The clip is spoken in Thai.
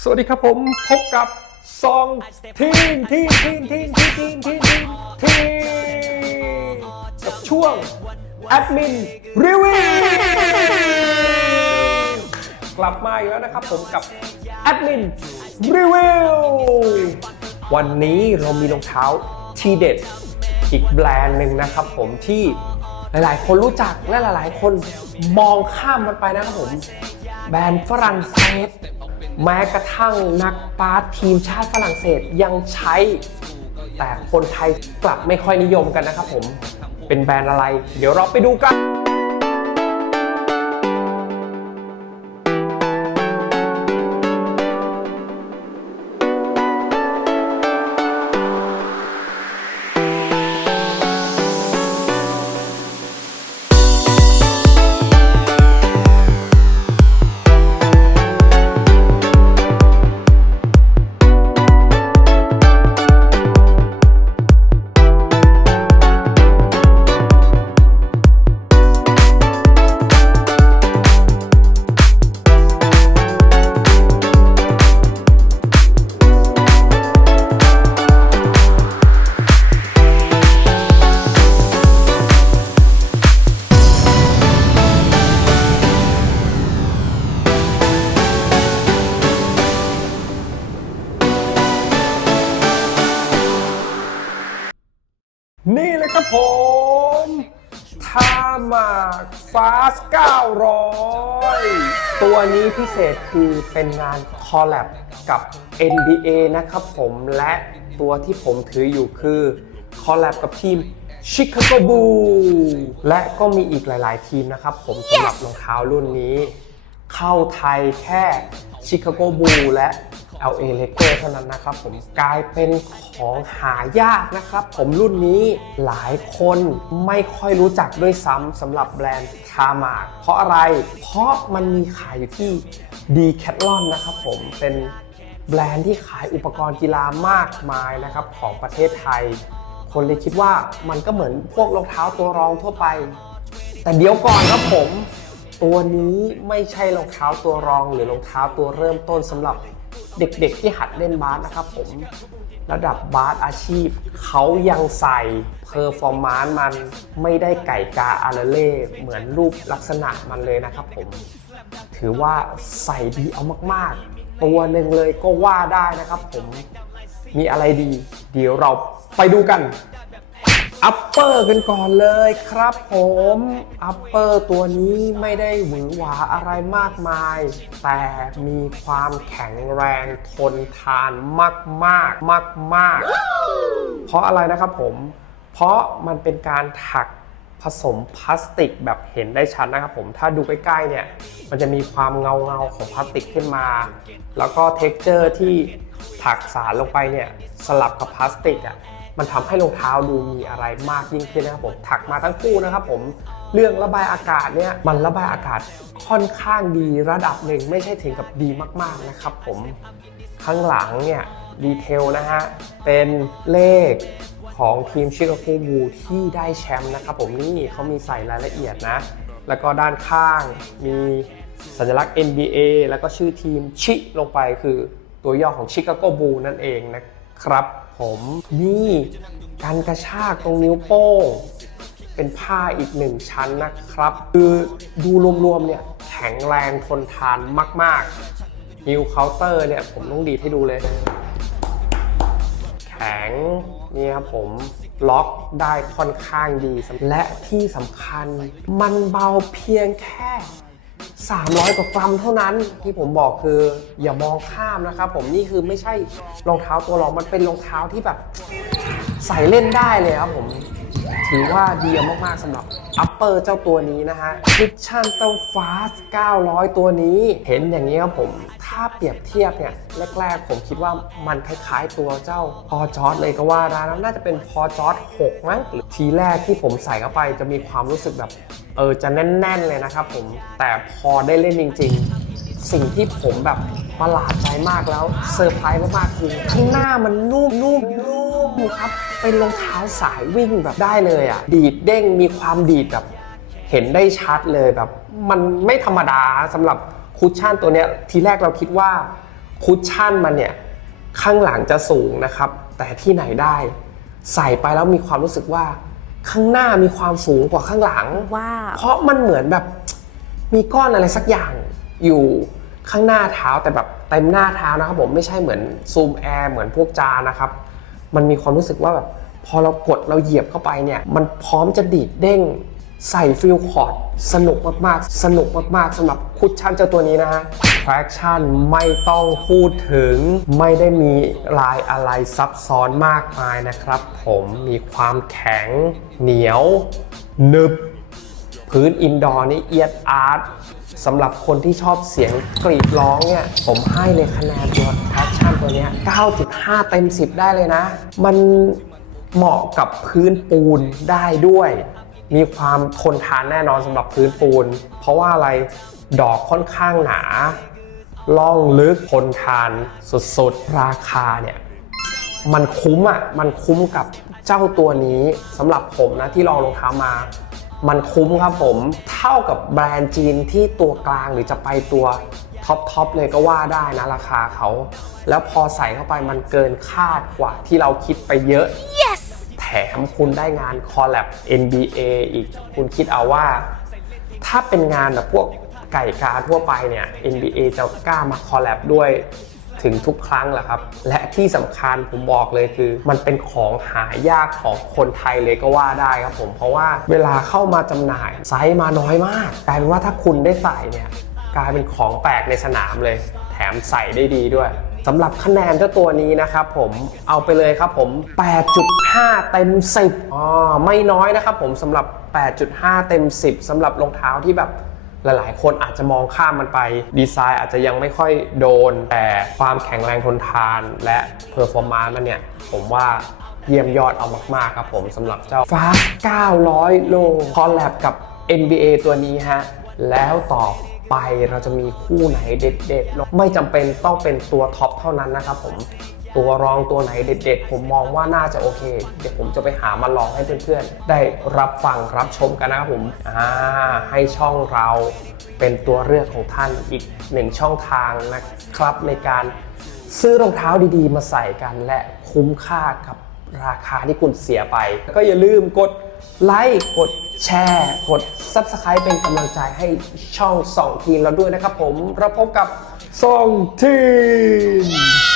สวัสดีครับผมพบกับซองทีมทีมทีมทีมทีมทีมทีมทีมทีมกับช่วงแอดมินรีวิวกลับมาอีกแล้วนะครับผมกับแอดมินรีวิววันนี้เรามีรองเท้าทีเด็ดอีกแบรนด์หนึ่งนะครับผมที่หลาย ๆ คนรู้จักและหลาย ๆ คนมองข้ามมันไปนะครับผม แบรนด์ฝรั่งเศส แม้กระทั่งนักบาสทีมชาติฝรั่งเศสยังใช้ แต่คนไทยกลับไม่ค่อยนิยมกันนะครับผม เป็นแบรนด์อะไร เดี๋ยวเราไปดูกัน นี่เลยครับผมทามาฟาส900 ตัวนี้พิเศษคือเป็นงานคอลแลบกับ NBA นะครับผมและตัวที่ผมถืออยู่คือคอลแลบกับทีม Chicago Bulls และก็มีอีกหลาย ๆ ทีมนะครับผมสำหรับรองเท้ารุ่นนี้ เข้าไทยแค่ชิคาโกบูลและ LA Lakers เท่านั้นนะครับผมกลายเป็นของหายากนะครับ ผมรุ่นนี้หลายคนไม่ค่อยรู้จักด้วยซ้ำสำหรับแบรนด์ทามาเพราะอะไร เพราะมันมีขายอยู่ที่ Decathlon นะครับผมเป็นแบรนด์ที่ขายอุปกรณ์กีฬามากมายนะครับของประเทศไทย คนเลยคิดว่ามันก็เหมือนพวกรองเท้าตัวรองทั่วไป แต่เดี๋ยวก่อนครับผม ตัวนี้ไม่ใช่รองเท้าตัวรองหรือรองเท้าตัวเริ่มต้นสำหรับ เด็กๆที่หัดเล่นบาสนะครับผมระดับบาสอาชีพ เขายังใส่เพอร์ฟอร์มานซ์มันไม่ได้ไก่กาอาราเล่เหมือนรูปลักษณะมันเลยนะครับผม ถือว่าใส่ดีเอามากๆ ตัวหนึ่งเลยก็ว่าได้นะครับผมมีอะไรดี เดี๋ยวเราไปดูกัน อัปเปอร์กันก่อนเลยครับผมอัปเปอร์ตัวนี้ไม่ได้หวือหวาอะไรมากมาย แต่มีความแข็งแรงทนทานมากมากมากมากๆเพราะอะไรนะครับผม เพราะมันเป็นการถักผสมพลาสติกแบบเห็นได้ชัดนะครับผมถ้าดูใกล้ๆเนี่ยมันจะมีความเงาเงาๆของพลาสติกขึ้นมา แล้วก็เท็กเจอร์ที่ถักสารลงไปเนี่ยสลับกับพลาสติกอะ มันทำให้รองเท้าดูมีอะไรมากยิ่งขึ้นนะครับผมถักมาทั้งคู่นะครับผมเรื่องระบายอากาศเนี่ยมันระบายอากาศค่อนข้างดีระดับหนึ่งไม่ใช่ถึงกับดีมากๆนะครับผมข้างหลังเนี่ยดีเทลนะฮะเป็นเลขของทีมชิคาโกบูที่ได้แชมป์นะครับผมนี่เขามีใส่รายละเอียดนะ แล้วก็ด้านข้างมีสัญลักษณ์ NBA แล้วก็ชื่อทีมชิลงไปคือตัวย่อของชิคาโกบูนั่นเองนะครับ ผมนี่การกระชากตรงนิ้วโป้งเป็นผ้าอีกหนึ่งชั้นนะครับ คือดูรวมๆเนี่ยแข็งแรงทนทานมากๆฮิวเคาน์เตอร์เนี่ยผมต้องดีให้ดูเลย แข็งนี่ครับผมล็อกได้ค่อนข้างดี และที่สำคัญมันเบาเพียงแค่ 300 กว่ากรัมเท่านั้นที่ผมบอกคืออย่ามองข้ามนะครับผมนี่คือไม่ใช่รองเท้าตัวรองมันเป็นรองเท้าที่แบบใส่เล่นได้เลยครับผม ถือว่าดีมากๆสำหรับอัปเปอร์เจ้าตัวนี้นะฮะคิชชั่นเต้าฟาส900 ตัวนี้ เห็นอย่างนี้ครับผม ถ้าเปรียบเทียบเนี่ย แรกๆ ผมคิดว่ามันคล้ายๆ ตัวเจ้าพอจอร์ดเลยก็ว่าได้นะน่าจะเป็นพอจอร์ด6มั้งหรือทีแรกที่ผมใส่เข้าไปจะมีความรู้สึกแบบ เออจะแน่น ๆ เลยนะครับผมแต่พอได้เล่นจริง ๆ สิ่งที่ผมแบบประหลาดใจมากแล้วเซอร์ไพรส์มากๆคือข้างหน้ามันนุ่มนุ่มนุ่ม ครับ เป็นรองเท้าสายวิ่งแบบได้เลยอะ ดีดเด้งมีความดีดแบบเห็นได้ชัดเลยแบบ มันไม่ธรรมดาสำหรับคุชชั่นตัวเนี้ยทีแรกเราคิดว่าคุชชั่นมันเนี่ยข้างหลังจะสูงนะครับ แต่ที่ไหนได้ ใส่ไปแล้วมีความรู้สึกว่าข้างหน้ามีความสูงกว่าข้างหลัง ว้าว เพราะมันเหมือนแบบมีก้อนอะไรสักอย่างอยู่ข้างหน้าเท้าแต่แบบเต็มหน้าเท้านะครับผมไม่ใช่เหมือนซูมแอร์เหมือนพวกจานะครับ มันมีความรู้สึกว่าแบบพอเรากดเราเหยียบเข้าไปเนี่ย มันพร้อมจะดีดเด้งใส่ฟิลคอร์ดสนุกมากๆ สนุกมากๆสำหรับคุชชั่นเจ้าตัวนี้นะฮะ traction ไม่ต้องพูดถึงไม่ได้มีลายอะไรซับซ้อนมากมายนะครับ ผมมีความแข็งเหนียวหนึบ พื้นอินดอร์นี่เอียดอาร์ตสำหรับคนที่ชอบเสียงกรีดร้องเนี่ย ผมให้เลยคะแนนตัวน ตัวเนี้ย9.5 เต็ม 10 ได้เลยนะ มันเหมาะกับพื้นปูนได้ด้วย มีความทนทานแน่นอนสำหรับพื้นปูน เพราะว่าอะไรดอกค่อนข้างหนาล่องลึกทนทานสุดๆ ราคาเนี่ย มันคุ้มอะ มันคุ้มกับเจ้าตัวนี้สำหรับผมนะที่ลองรองเท้ามา มันคุ้มครับผม เท่ากับแบรนด์จีนที่ตัวกลางหรือจะไปตัว ท็อปทอปเลยก็ว่าได้นะราคาเขา แล้วพอใส่เข้าไปมันเกินคาดกว่าที่เราคิดไปเยอะ yes แถมคุณได้งานคอลแลบ NBA อีก คุณคิดเอาว่า ถ้าเป็นงานแบบพวกไก่กาทั่วไปเนี่ย NBA จะกล้ามาคอลแลบด้วยถึงทุกครั้งแหละครับ และที่สำคัญผมบอกเลยคือ มันเป็นของหายากของคนไทยเลยก็ว่าได้ครับผม เพราะว่าเวลาเข้ามาจำหน่ายไซส์มาน้อยมาก กลายเป็นว่าถ้าคุณได้ใส่เนี่ย กลายเป็นของแปลกในสนามเลย แถมใส่ได้ดีด้วยสำหรับคะแนนเจ้าตัวนี้นะครับผมเอาไปเลยครับผม 8.5 เต็ม 10อ๋อไม่น้อยนะครับผมสำหรับ 8.5 เต็ม 10สำหรับรองเท้าที่แบบหลายๆ คนอาจจะมองข้ามมันไป ดีไซน์อาจจะยังไม่ค่อยโดน แต่ความแข็งแรงทนทานและเพอร์ฟอร์มานซ์มันเนี่ย ผมว่าเยี่ยมยอดเอามาก ๆ ครับผมสำหรับเจ้าฟ้า 900 โลคอลแลบกับ NBA ตัวนี้ฮะ แล้วต่อ ไปเราจะมีคู่ไหนเด็ดๆ ไม่จำเป็นต้องเป็นตัวท็อปเท่านั้นนะครับผมตัวรองตัวไหนเด็ดๆ ผมมองว่าน่าจะโอเค เดี๋ยวผมจะไปหามาลองให้เพื่อนๆ ได้รับฟังรับชมกันนะครับผมอ่าให้ช่องเราเป็นตัวเลือกของท่านอีกหนึ่งช่องทางนะครับในการซื้อรองเท้าดีๆ มาใส่กันและคุ้มค่ากับ ราคาที่คุณเสียไป ก็อย่าลืมกดไลค์กดแชร์กด Subscribe เป็นกำลังใจให้ช่อง 2 ทีมเราด้วยนะครับผมเราพบกับ 2 ทีม